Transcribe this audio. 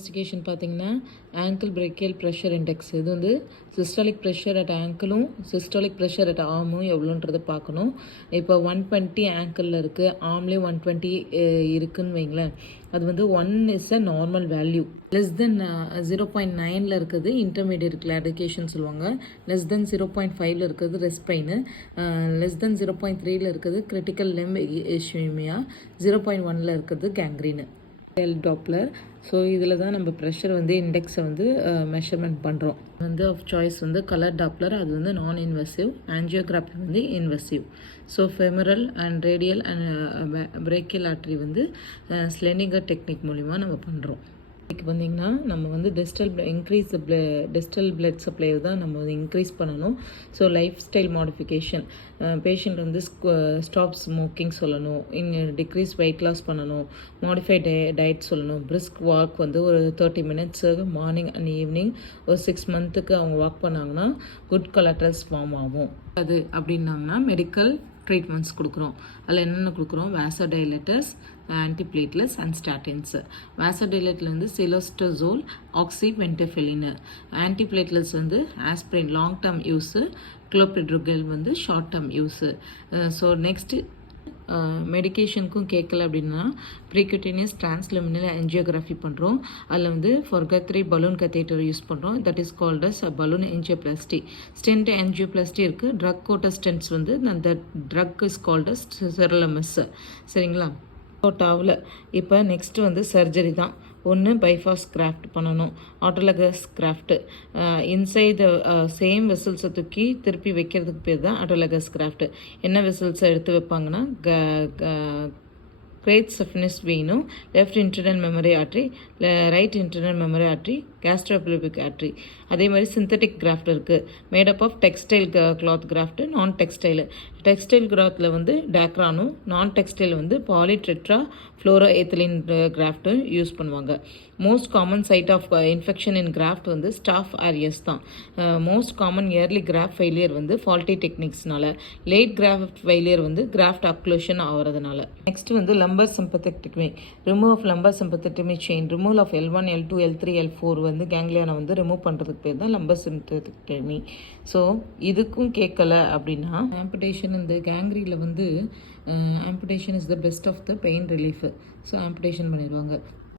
Investigation பார்த்தீங்கன்னா angle brachial pressure index இது வந்து சிஸ்டாலிக் ப்ரெஷர் அட் ஆங்கிளும் சிஸ்டாலிக் ப்ரெஷர் அட் ஆர்மும் எவ்வளோன்றதை பார்க்கணும். இப்போ 120 ஆங்கிளில் இருக்குது, ஆர்ம்லேயும் 120 இருக்குதுன்னு வைங்களேன். அது வந்து 1 is a normal value. Less than 0.9 இருக்குது இன்டர்மீடியட் கிளாடிகேஷன் சொல்லுவாங்க. லெஸ் தென் 0.5 இருக்குது ரெஸ்பைனு. லெஸ் தென் 0.3 இருக்குது கிரிட்டிக்கல் லெம் இஷ்யூமியா. 0.1 இருக்குது கேங்க்ரீனு. டாப்லர். ஸோ இதில் தான் நம்ம ப்ரெஷர் வந்து இண்டெக்ஸை வந்து மெஷர்மெண்ட் பண்ணுறோம். வந்து ஆஃப் சாய்ஸ் வந்து கலர் டாப்லர், அது வந்து நான் இன்வெசிவ். ஆன்ஜியோகிராஃபி வந்து invasive. So femoral and radial and brachial artery வந்து ஸ்லெனிகர் டெக்னிக் மூலிமா நம்ம பண்ணுறோம். இப்போ வந்தீங்கன்னா நம்ம வந்து இன்க்ரீஸ் டெஸ்டல் பிளட் சப்ளை தான் நம்ம வந்து இன்க்ரீஸ் பண்ணணும். So life style modification, patient வந்து ஸ்டாப் ஸ்மோக்கிங் சொல்லணும், டிக்ரீஸ் வெயிட் லாஸ் பண்ணணும், மாடிஃபைட் டயட் சொல்லணும், பிரிஸ்க் வாக் வந்து ஒரு 30 மினிட்ஸு மார்னிங் அண்ட் ஈவினிங் ஒரு 6 மந்த்துக்கு அவங்க வாக் பண்ணாங்கன்னா குட் கொலாட்ரல்ஸ் ஃபார்ம் ஆகும். அது அப்படின்னாங்கன்னா மெடிக்கல் ட்ரீட்மெண்ட்ஸ் கொடுக்குறோம். அதில் என்னென்ன கொடுக்குறோம்? வேசோடைலேட்டர்ஸ், ஆன்டிப்ளேட்லஸ் அண்ட் ஸ்டாட்டின்ஸ். வேசோடைலேட்டில் வந்து சிலோஸ்டோசோல், ஆக்சிபென்டஃபெலின். ஆன்டிப்ளேட்லஸ் வந்து aspirin long term use, clopidogrel வந்து short term use. So next மெடிக்கேஷனுக்கும் கேட்கல அப்படின்னா ப்ரீக்யூட்டேனியஸ் டிரான்ஸ்லுமினல் ஆன்ஜியோகிராஃபி பண்ணுறோம். அதில் வந்து ஃபொர்கத்ரி பலூன் கத்தேட்டர் யூஸ் பண்ணுறோம். That is called as balloon angioplasty. Stent angioplasty இருக்குது. ட்ரக் கோட்டர் ஸ்டென்ட்ஸ் வந்து அந்த drug is called as sirolimus. சரிங்களா? டோட்டாவில் இப்போ நெக்ஸ்ட்டு வந்து சர்ஜரி தான். ஒன்று பைபாஸ் கிராஃப்ட் பண்ணணும், ஆட்டோலகஸ் கிராஃப்ட்டு. இன்சைட் சேம் வெசல்ஸை தூக்கி திருப்பி வைக்கிறதுக்கு பேர் தான் ஆட்டோலகஸ் கிராஃப்ட்டு. என்ன வெசல்ஸை எடுத்து வைப்பாங்கன்னா கிரேட் சஃபினஸ் வெயினும், left internal mammary artery, right internal mammary artery, gastroepiploic artery. அதே மாதிரி சிந்தட்டிக் கிராஃப்ட் இருக்குது. Made up of textile cloth graft, non textile. Textile கிராஃப்டில் வந்து டேக்ரானும், நான் டெக்ஸ்டைல் வந்து பாலிட்ரெட்ரா ஃப்ளோரோ ஏத்தலின் கிராஃப்ட்டும் யூஸ் பண்ணுவாங்க. Most common site of infection in graft வந்து ஸ்டாஃப் ஏரியஸ் தான். Most common early graft failure வந்து ஃபால்ட்டி டெக்னிக்ஸ்னால, லேட் கிராஃப்ட் ஃபெயிலியர் வந்து கிராஃப்ட் அக்ளூஷன் ஆகிறதுனால. நெக்ஸ்ட் வந்து lumbar sympathectomy, remove of lumbar sympathectomy chain, removal of L1, L2, L3, L4 வந்து கேங்லியானை வந்து remove பண்ணுறதுக்கு பேர் தான் லம்பர் சிம்பத்தெக்டமி. ஸோ இதுக்கும் கேட்கல அப்படின்னா ஆம்புடேஷன். இந்த கேங்க்ரியில் வந்து amputation is the best of the pain relief. So amputation பண்ணிடுவாங்க.